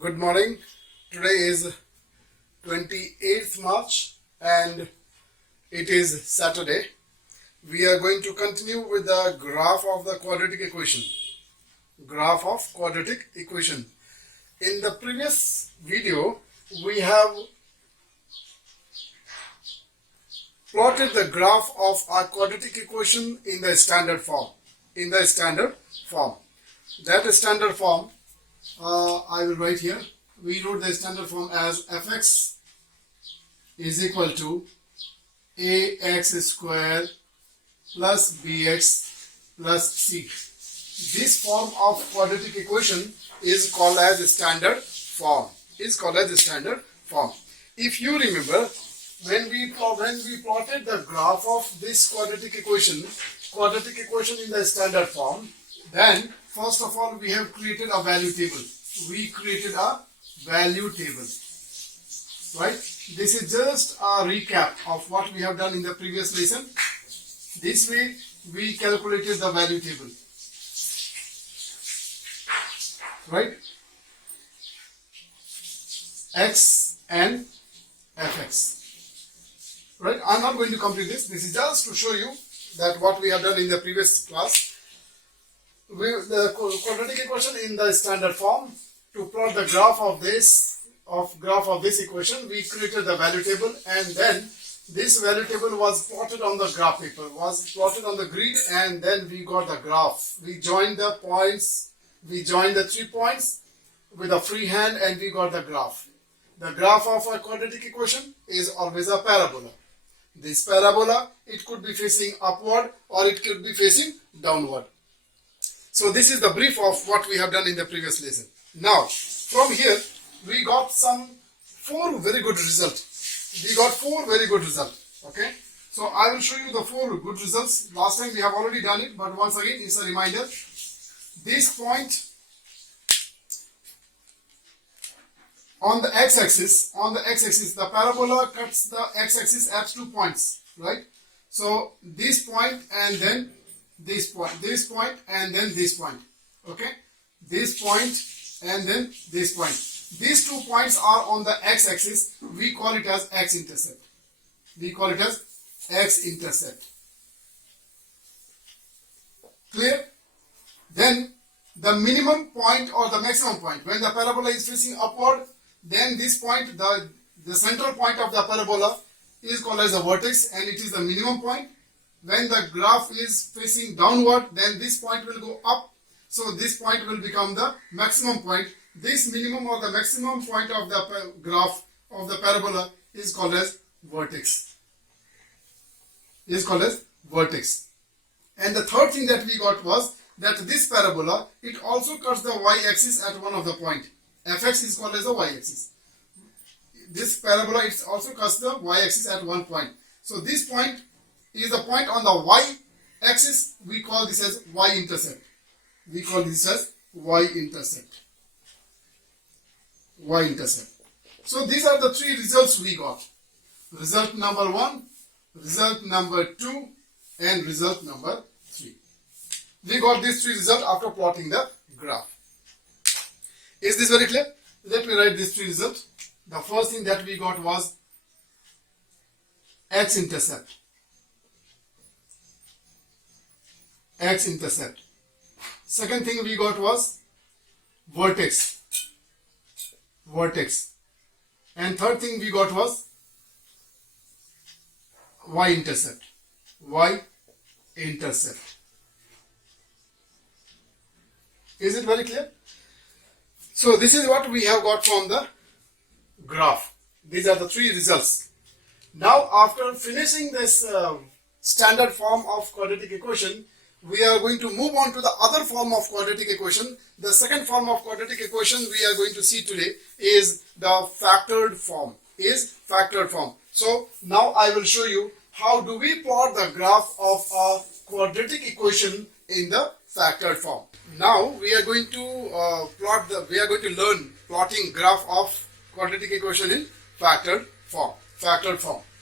Good morning. Today is 28th March and it is Saturday. We are going to continue with the graph of the quadratic equation. Graph of quadratic equation. In the previous video, we have plotted the graph of our quadratic equation in the standard form. That standard form, I will write here. We wrote the standard form as fx is equal to ax square plus bx plus c. This form of quadratic equation is called as a standard form. If you remember, when we plotted the graph of this quadratic equation in the standard form, then first of all we have created a value table. Right? This is just a recap of what we have done in the previous lesson. This way we calculated the value table. Right? X and fx. Right? I'm not going to complete this. This is just to show you that what we have done in the previous class. The quadratic equation in the standard form. To plot the graph of this equation, we created the value table, and then this value table was plotted on the graph paper, was plotted on the grid, and then we got the graph. We joined the points, we joined the 3 points with a free hand, and we got the graph. The graph of a quadratic equation is always a parabola. This parabola, it could be facing upward or it could be facing downward. So this is the brief of what we have done in the previous lesson. Now, from here, we got four very good results. Okay. So I will show you the 4 good results. Last time we have already done it, but once again, it's a reminder. This point on the x-axis, the parabola cuts the x-axis at 2 points, right? So this point and then this point and then this point, okay? This point and then this point. These 2 points are on the x-axis. We call it as X-Intercept. Clear? Then the minimum point or the maximum point, when the parabola is facing upward, then this point, the central point of the parabola is called as a vertex, and it is the minimum point. When the graph is facing downward, then this point will go up. So this point will become the maximum point. This minimum or the maximum point of the graph of the parabola is called as vertex. And the third thing that we got was that this parabola, it also cuts the y-axis at one of the point. Fx is called as the y-axis. This parabola, it also cuts the y-axis at one point. So this point is the point on the y-axis. We call this as Y-intercept. So these are the 3 results we got. Result number 1, result number 2, and result number 3. We got these 3 results after plotting the graph. Is this very clear? Let me write these 3 results. The first thing that we got was X-intercept. Second thing we got was vertex. And third thing we got was Y-intercept. Is it very clear? So this is what we have got from the graph. These are the 3 results. Now after finishing this standard form of quadratic equation, we are going to move on to the other form of quadratic equation. The second form of quadratic equation we are going to see today is the factored form. So now I will show you how do we plot the graph of a quadratic equation in the factored form. Now we are going to learn plotting graph of quadratic equation in factored form.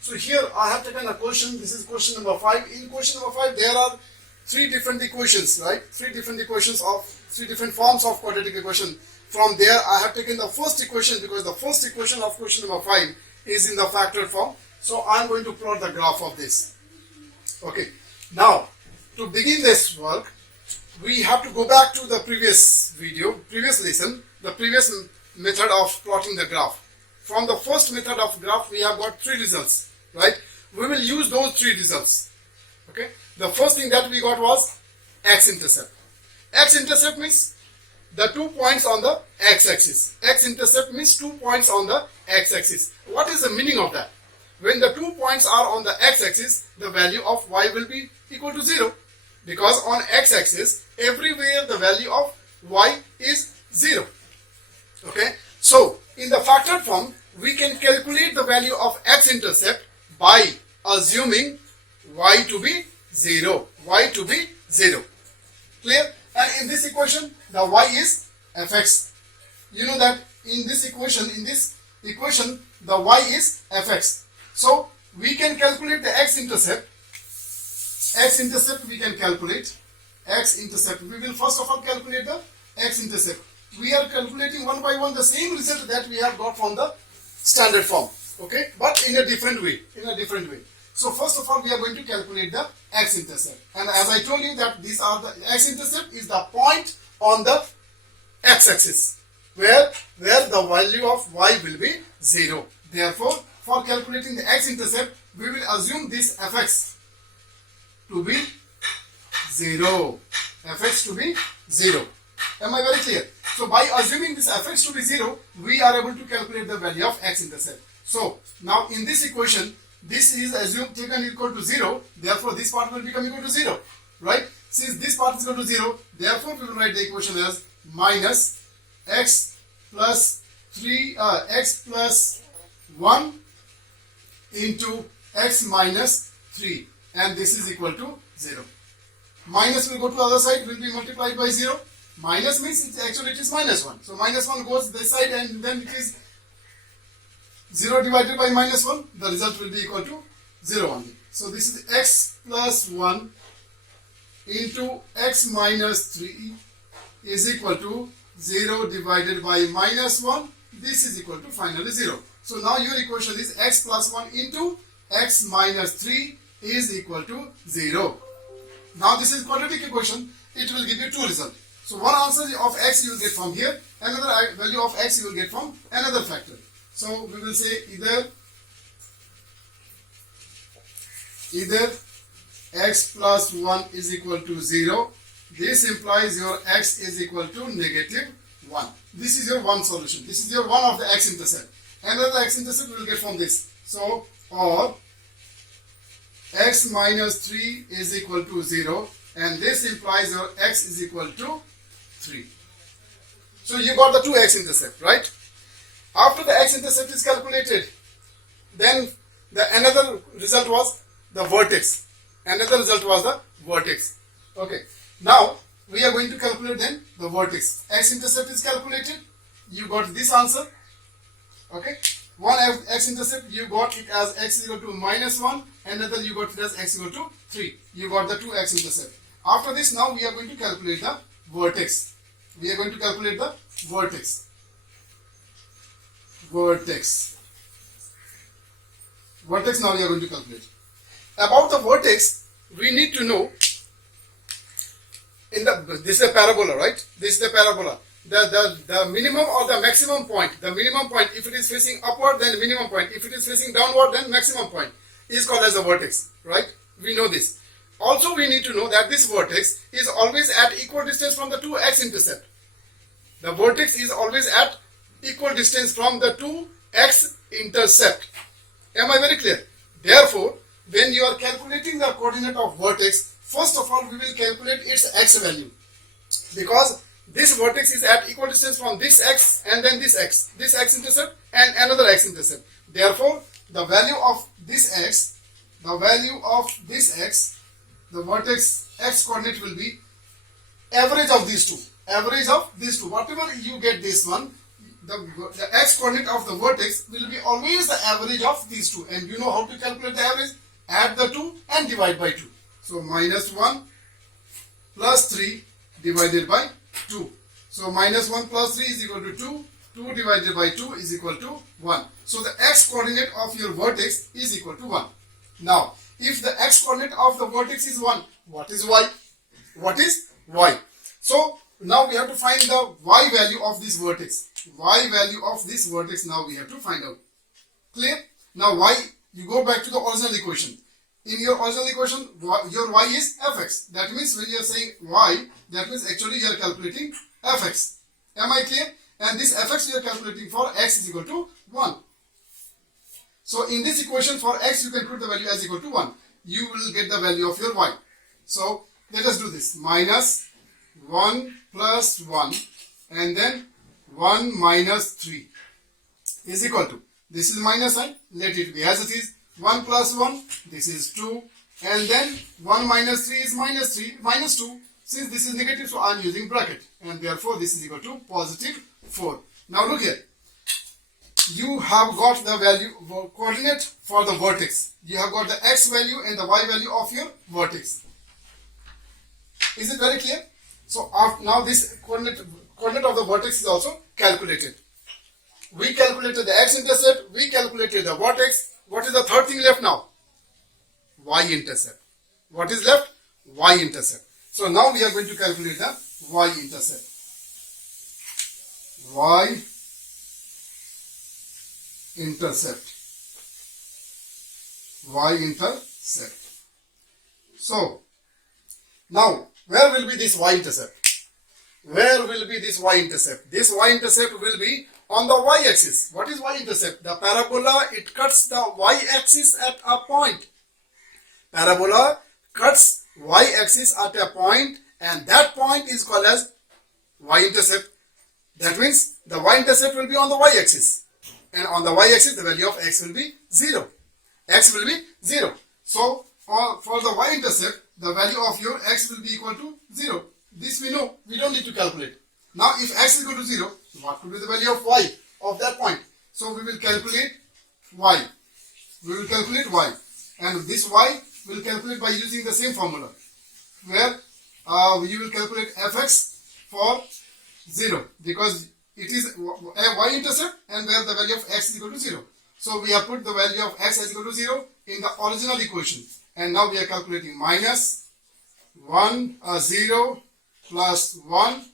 So here I have taken a question. This is question number 5. In question number 5 there are 3 different equations, right? 3 different equations of 3 different forms of quadratic equation. From there, I have taken the first equation because the first equation of question number 5 is in the factored form. So I'm going to plot the graph of this. Okay. Now, to begin this work, we have to go back to the previous lesson, the previous method of plotting the graph. From the first method of graph, we have got 3 results, right? We will use those 3 results. Okay. The first thing that we got was X-intercept. X-intercept means the 2 points on the x-axis. X-intercept means 2 points on the x-axis. What is the meaning of that? When the 2 points are on the x-axis, the value of y will be equal to 0. Because on x-axis, everywhere the value of y is 0. Okay. So, in the factored form, we can calculate the value of x-intercept by assuming y to be 0. Y to be 0. Clear? And in this equation, the y is fx. You know that in this equation, the y is fx. So, we can calculate the x-intercept. X-intercept we can calculate. X-intercept. We will first of all calculate the x-intercept. We are calculating one by one the same result that we have got from the standard form. Okay? But in a different way. So first of all, we are going to calculate the x-intercept. And as I told you that these are the x-intercept is the point on the x-axis where the value of y will be 0. Therefore, for calculating the x-intercept, we will assume this fx to be 0. Fx to be 0. Am I very clear? So by assuming this fx to be 0, we are able to calculate the value of x-intercept. So now in this equation, this is assumed taken equal to 0, therefore this part will become equal to 0, right? Since this part is equal to 0, therefore we will write the equation as minus x plus 1 into x minus 3, and this is equal to 0. Minus will go to the other side, will be multiplied by 0. Minus means it is minus 1. So minus 1 goes this side and then it is 0 divided by minus 1, the result will be equal to 0 only. So this is x plus 1 into x minus 3 is equal to 0 divided by minus 1. This is equal to finally 0. So now your equation is x plus 1 into x minus 3 is equal to 0. Now this is quadratic equation. It will give you 2 results. So one answer of x you will get from here. Another value of x you will get from another factor. So we will say either x plus 1 is equal to 0. This implies your x is equal to negative 1. This is your one solution. This is your one of the x-intercept. Another x-intercept we will get from this. So, or x minus 3 is equal to 0, and this implies your x is equal to 3. So you got the 2 x-intercept, right? After the x-intercept is calculated, then another result was the vertex. Okay. Now we are going to calculate then the vertex. X-intercept is calculated. You got this answer. Okay. One x-intercept you got it as x equal to minus 1. Another you got it as x equal to 3. You got the 2 x-intercept. After this, now we are going to calculate the vertex. Vertex now we are going to calculate. About the vertex, we need to know this is a parabola, right? This is the parabola. The minimum or the maximum point. The minimum point, if it is facing upward, then minimum point. If it is facing downward, then maximum point is called as a vertex, right? We know this. Also, we need to know that this vertex is always at equal distance from the 2 x-intercept. The vertex is always at equal distance from the 2 x-intercept. Am I very clear? Therefore, when you are calculating the coordinate of vertex, first of all, we will calculate its x value. Because this vertex is at equal distance from this x and then this x-intercept and another x-intercept. Therefore, the value of this x, the vertex x coordinate will be average of these two. Whatever you get this one, the x coordinate of the vertex will be always the average of these two. And you know how to calculate the average? Add the 2 and divide by 2. So minus 1 plus 3 divided by 2. So minus 1 plus 3 is equal to 2. 2 divided by 2 is equal to 1. So the x coordinate of your vertex is equal to 1. Now, if the x coordinate of the vertex is 1, what is y? What is y? So now we have to find the y value of this vertex. Y value of this vertex now we have to find out. Clear? Now y, you go back to the original equation. In your original equation, your y is fx. That means when you are saying y, that means actually you are calculating fx. Am I clear? And this fx you are calculating for x is equal to 1. So in this equation for x you can put the value as equal to 1. You will get the value of your y. So let us do this. Minus 1 plus 1 and then 1 minus 3 is equal to, this is minus sign, let it be as it is. 1 plus 1, this is 2, and then 1 minus 3 is minus 3, minus 2. Since this is negative, so I am using bracket, and therefore this is equal to positive 4. Now look here. You have got the value, coordinate for the vertex. You have got the x value and the y value of your vertex. Is it very clear? So now this coordinate of the vertex is also calculated. We calculated the x-intercept, we calculated the vertex. What is the third thing left now? Y-intercept. What is left? Y-intercept. So now we are going to calculate the Y-intercept. Y-intercept. Y-intercept. So now where will be this Y-intercept? Where will be this Y-intercept? This Y-intercept will be on the y-axis. What is y-intercept? The parabola, it cuts the y-axis at a point. Parabola cuts y-axis at a point, and that point is called as y-intercept. That means the y-intercept will be on the y-axis, and on the y-axis the value of x will be 0. X will be 0. So for the y-intercept, the value of your x will be equal to 0. This we know, we don't need to calculate. Now if x is equal to 0, what could be the value of y of that point? So we will calculate y. We will calculate y. And this y we will calculate by using the same formula. Where you will calculate fx for 0. Because it is a y-intercept and where the value of x is equal to 0. So we have put the value of x as equal to 0 in the original equation. And now we are calculating minus 0 plus 1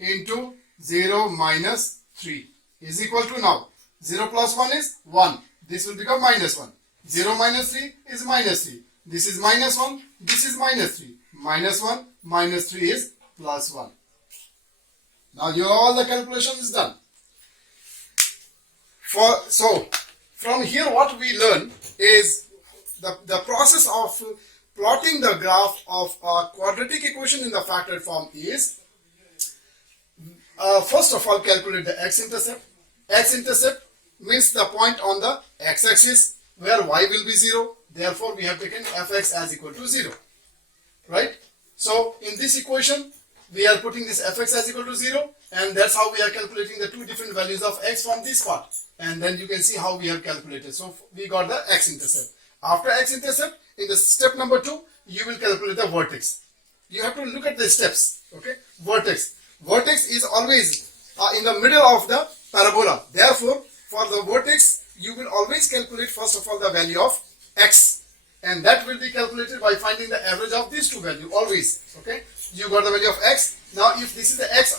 into 0 minus 3 is equal to, now 0 plus 1 is 1. This will become minus 1. 0 minus 3 is minus 3. This is minus 1. This is minus 3. Minus 1 minus 3 is plus 1. Now all the calculation is done. So from here what we learn is the process of plotting the graph of a quadratic equation in the factored form is, first of all, calculate the x-intercept. X-intercept means the point on the x-axis where y will be 0. Therefore, we have taken fx as equal to 0. Right? So, in this equation, we are putting this fx as equal to 0, and that's how we are calculating the two different values of x from this part. And then you can see how we have calculated. So, we got the x-intercept. After x-intercept, in the step number 2, you will calculate the vertex. You have to look at the steps. Okay? Vertex. Vertex is always in the middle of the parabola. Therefore, for the vertex, you will always calculate first of all the value of x. And that will be calculated by finding the average of these two values. Always. Okay? You got the value of x. Now, if this is the x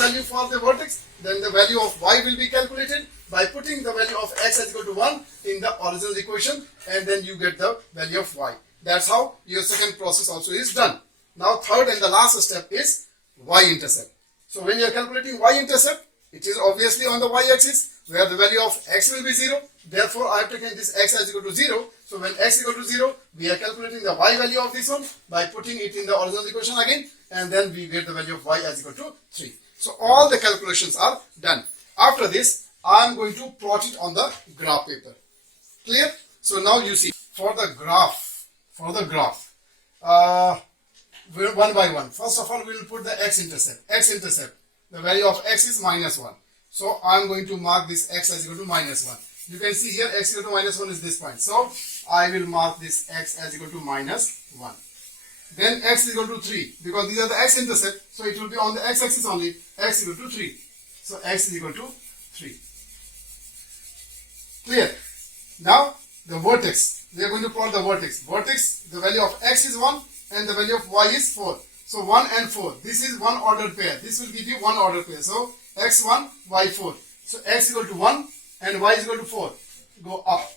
value for the vertex, then the value of y will be calculated by putting the value of x as equal to 1 in the original equation, and then you get the value of y. That's how your second process also is done. Now third and the last step is y-intercept. So when you are calculating y-intercept, it is obviously on the y-axis where the value of x will be 0. Therefore, I have taken this x as equal to 0. So when x equal to 0, we are calculating the y value of this one by putting it in the original equation again, and then we get the value of y as equal to 3. So all the calculations are done. After this, I am going to plot it on the graph paper. Clear? So now you see, for the graph, one by one. First of all, we will put the x-intercept. X-intercept, the value of x is minus 1. So I am going to mark this x as equal to minus 1. You can see here x equal to minus 1 is this point. So I will mark this x as equal to minus 1. then x is equal to 3, because these are the x-intercept, so it will be on the x-axis only, x is equal to 3. So x is equal to 3. Clear? Now the vertex, we are going to plot the vertex. Vertex, the value of x is 1 and the value of y is 4. So 1 and 4, this is one ordered pair. This will give you one ordered pair. So x1, y4. So x is equal to 1 and y is equal to 4. Go up.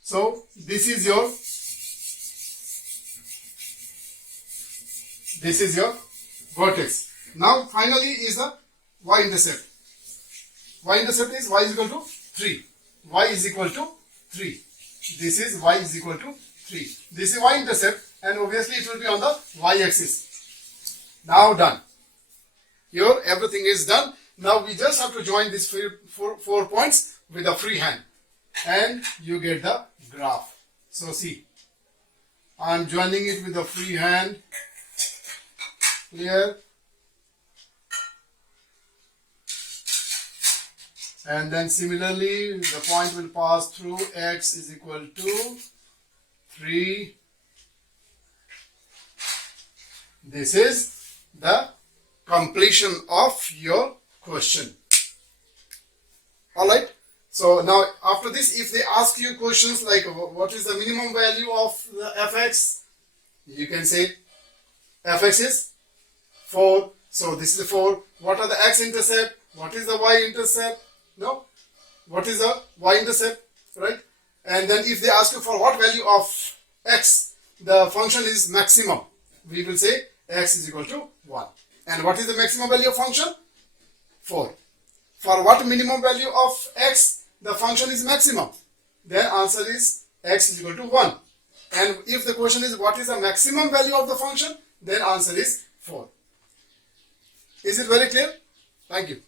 So this is your vertex. Now finally is the y-intercept. Y-intercept is y is equal to 3. Y is equal to 3. This is y is equal to 3. This is y-intercept, and obviously it will be on the y-axis. Now done. Here everything is done. Now we just have to join these four points with a free hand, and you get the graph. So see, I am joining it with a free hand. Clear? And then similarly the point will pass through x is equal to 3. This is the completion of your question. Alright, so now after this, if they ask you questions like what is the minimum value of the fx, you can say fx is 4. So this is 4. What are the x-intercept? What is the y-intercept? No, what is the y-intercept, right? And then if they ask you for what value of x the function is maximum, we will say x is equal to 1. And what is the maximum value of function? 4. For what minimum value of x the function is maximum? Then answer is x is equal to 1. And if the question is what is the maximum value of the function, then answer is 4. Is it very clear? Thank you.